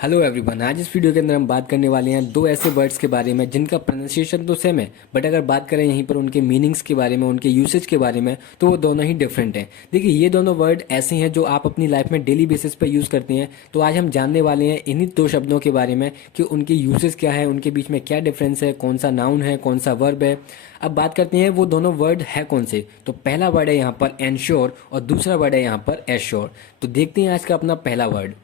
Hello everyone, आज इस video के अंदर हम बात करने वाले हैं दो ऐसे वर्ड्स के बारे में जिनका प्रोनाउंसिएशन तो सेम है, बट अगर बात करें यहीं पर उनके मीनिंग्स के बारे में, उनके यूसेज के बारे में, तो वो दोनों ही डिफरेंट हैं। देखिए, ये दोनों वर्ड ऐसे हैं जो आप अपनी लाइफ में डेली बेसिस पे यूज़ करते हैं। तो आज हम जानने वाले हैं इन्हीं दो शब्दों के बारे में कि उनके यूसेज क्या है, उनके बीच में क्या डिफरेंस है, कौन सा नाउन है, कौन सा वर्ब है। अब बात करते हैं वो दोनों वर्ड है कौन से। तो पहला वर्ड है यहाँ पर एनश्योर और दूसरा वर्ड है यहाँ पर एश्योर। तो देखते हैं आज का अपना पहला वर्ड।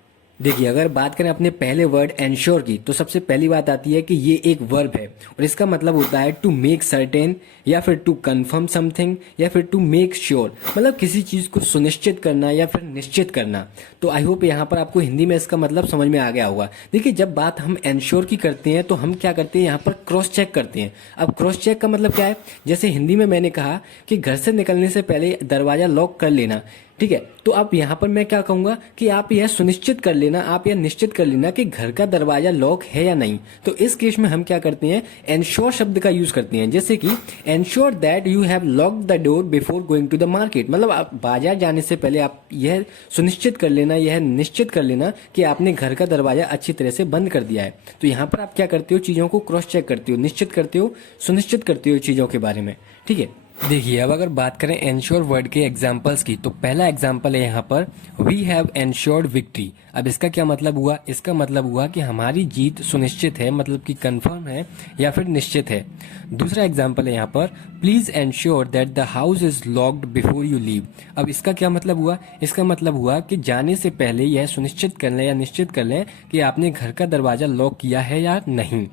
देखिए, अगर बात करें अपने पहले वर्ड एंश्योर की, तो सबसे पहली बात आती है कि ये एक वर्ब है और इसका मतलब होता है टू मेक सर्टेन, या फिर टू कंफर्म समथिंग, या फिर टू मेक श्योर। मतलब किसी चीज़ को सुनिश्चित करना या फिर निश्चित करना। तो आई होप यहाँ पर आपको हिंदी में इसका मतलब समझ में आ गया होगा। देखिए, जब बात हम एंश्योर की करते हैं तो हम क्या करते हैं, यहाँ पर क्रॉस चेक करते हैं। अब क्रॉस चेक का मतलब क्या है, जैसे हिंदी में मैंने कहा कि घर से निकलने से पहले दरवाजा लॉक कर लेना, ठीक है। तो अब यहाँ पर मैं क्या कहूंगा कि आप यह सुनिश्चित कर लेना, आप यह निश्चित कर लेना कि घर का दरवाजा लॉक है या नहीं। तो इस केस में हम क्या करते हैं, एंश्योर शब्द का यूज करते हैं। जैसे कि ensure that you have locked the door before going to the market. मतलब आप बाजार जाने से पहले आप यह सुनिश्चित कर लेना, यह निश्चित कर लेना कि आपने घर का दरवाजा अच्छी तरह से बंद कर दिया है। तो यहाँ पर आप क्या करते हो, चीजों को क्रॉस चेक करते हो, निश्चित करते हो, सुनिश्चित करते हो चीजों के बारे में, ठीक है। देखिए, अब अगर बात करें एंश्योर वर्ड के एग्जाम्पल्स की, तो पहला एग्जाम्पल है यहाँ पर वी हैव एंश्योर्ड विक्ट्री। अब इसका क्या मतलब हुआ, इसका मतलब हुआ कि हमारी जीत सुनिश्चित है, मतलब कि कंफर्म है या फिर निश्चित है। दूसरा एग्जाम्पल है यहाँ पर please ensure that the house is locked before you leave. अब इसका क्या मतलब हुआ, इसका मतलब हुआ कि जाने से पहले यह सुनिश्चित कर लें या निश्चित कर लें कि आपने घर का दरवाजा लॉक किया है या नहीं।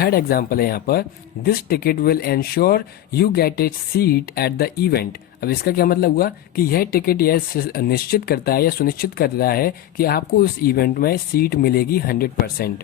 थर्ड एग्जाम्पल है यहाँ पर this ticket will ensure you get A seat at the event. अब इसका क्या मतलब हुआ कि यह टिकट यह निश्चित करता है या सुनिश्चित करता है कि आपको उस इवेंट में सीट मिलेगी 100%।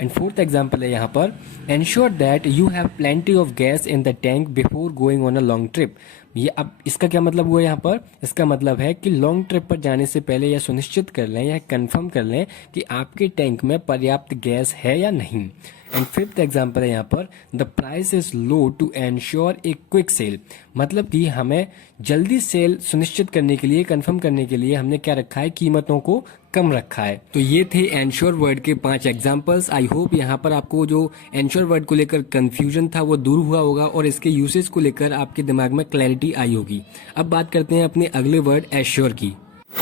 एंड फोर्थ एग्जाम्पल है यहाँ पर ensure that you have plenty of gas in the tank before going on a long trip. ये अब इसका क्या मतलब हुआ यहाँ पर, इसका मतलब है कि लॉन्ग ट्रिप पर जाने से पहले यह सुनिश्चित कर लें या कंफर्म कर लें कि आपके टैंक में पर्याप्त गैस है या नहीं। एंड फिफ्थ एग्जाम्पल है यहाँ पर the price is low to ensure a quick sale. मतलब कि हमें जल्दी सेल सुनिश्चित करने के लिए, कंफर्म करने के लिए हमने क्या रखा है, कीमतों को कम रखा है। तो ये थे एंश्योर वर्ड के 5 एग्जाम्पल्स। आई होप यहाँ पर आपको जो एंश्योर वर्ड को लेकर कंफ्यूजन था वो दूर हुआ होगा और इसके यूसेज को लेकर आपके दिमाग में क्लैरिटी आई होगी। अब बात करते हैं अपने अगले वर्ड एश्योर की।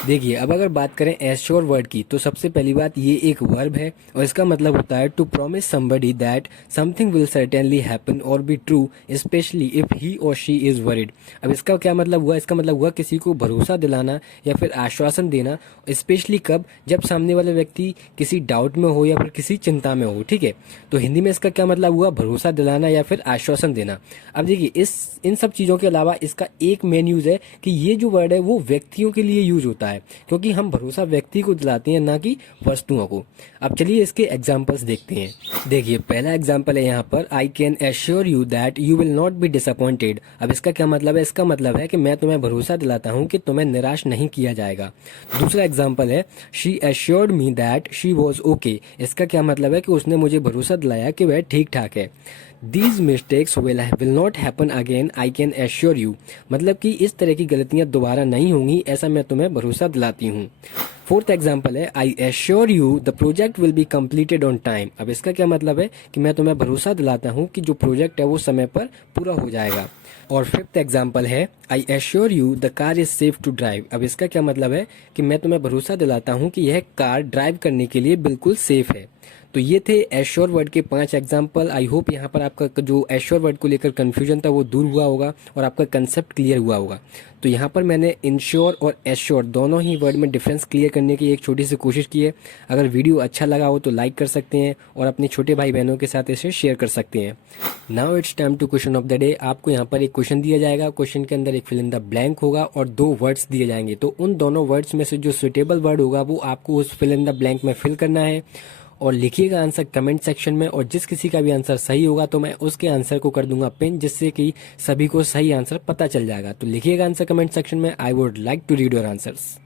देखिए, अब अगर बात करें एश्योर वर्ड की, तो सबसे पहली बात ये एक वर्ब है और इसका मतलब होता है to promise somebody that something will certainly happen और be true especially if he और शी इज वरीड। अब इसका क्या मतलब हुआ, इसका मतलब हुआ किसी को भरोसा दिलाना या फिर आश्वासन देना, स्पेशली कब, जब सामने वाला व्यक्ति किसी डाउट में हो या फिर किसी चिंता में हो, ठीक है। तो हिंदी में इसका क्या मतलब हुआ, भरोसा दिलाना या फिर आश्वासन देना। अब देखिए, इन सब चीज़ों के अलावा इसका एक मेन यूज है कि ये जो वर्ड है वो व्यक्तियों के लिए यूज होता है, क्योंकि हम भरोसा व्यक्ति को दिलाते हैं, ना कि वस्तुओं को। अब चलिए इसके एग्जांपल्स देखते हैं। देखिए, पहला एग्जांपल है यहाँ पर I can assure you that you will not be disappointed. अब इसका क्या मतलब है, इसका मतलब है कि मैं तुम्हें भरोसा दिलाता हूँ कि तुम्हें निराश नहीं किया जाएगा। दूसरा एग्जाम्पल है she assured me that she was okay. इसका क्या मतलब है कि उसने मुझे भरोसा दिलाया कि वह ठीक ठाक है। These mistakes will not happen again, I can assure you। मतलब कि इस तरह की गलतियां दोबारा नहीं होंगी, ऐसा मैं तुम्हें भरोसा दिलाती हूँ। फोर्थ एग्जाम्पल है I assure you the project will be completed on time. अब इसका क्या मतलब है कि मैं तुम्हें भरोसा दिलाता हूँ कि जो प्रोजेक्ट है वो समय पर पूरा हो जाएगा। और फिफ्थ एग्जाम्पल है I assure you the car is safe to drive. अब इसका क्या मतलब है कि मैं तुम्हें भरोसा दिलाता हूँ कि यह कार ड्राइव करने के लिए बिल्कुल सेफ है। तो ये थे एश्योर वर्ड के 5 एग्जाम्पल। आई होप यहाँ पर आपका जो एश्योर वर्ड को लेकर कन्फ्यूजन था वो दूर हुआ होगा और आपका कंसेप्ट क्लियर हुआ होगा। तो यहाँ पर मैंने इंश्योर और एश्योर दोनों ही वर्ड में डिफरेंस क्लियर करने की एक छोटी सी कोशिश की है। अगर वीडियो अच्छा लगा हो तो लाइक कर सकते हैं और अपने छोटे भाई बहनों के साथ इसे शेयर कर सकते हैं। Now it's time to question of the day. आपको यहाँ पर एक क्वेश्चन दिया जाएगा, क्वेश्चन के अंदर एक फिल इन द ब्लैंक होगा और 2 वर्ड्स दिए जाएंगे। तो उन दोनों वर्ड्स में से जो सुटेबल वर्ड होगा वो आपको उस फिल इन द ब्लैंक में फिल करना है और लिखिएगा आंसर कमेंट सेक्शन में। और जिस किसी का भी आंसर सही होगा तो मैं उसके आंसर को कर दूंगा पिन, जिससे कि सभी को सही आंसर पता चल जाएगा। तो लिखिएगा आंसर कमेंट सेक्शन में। I would like to read your answers.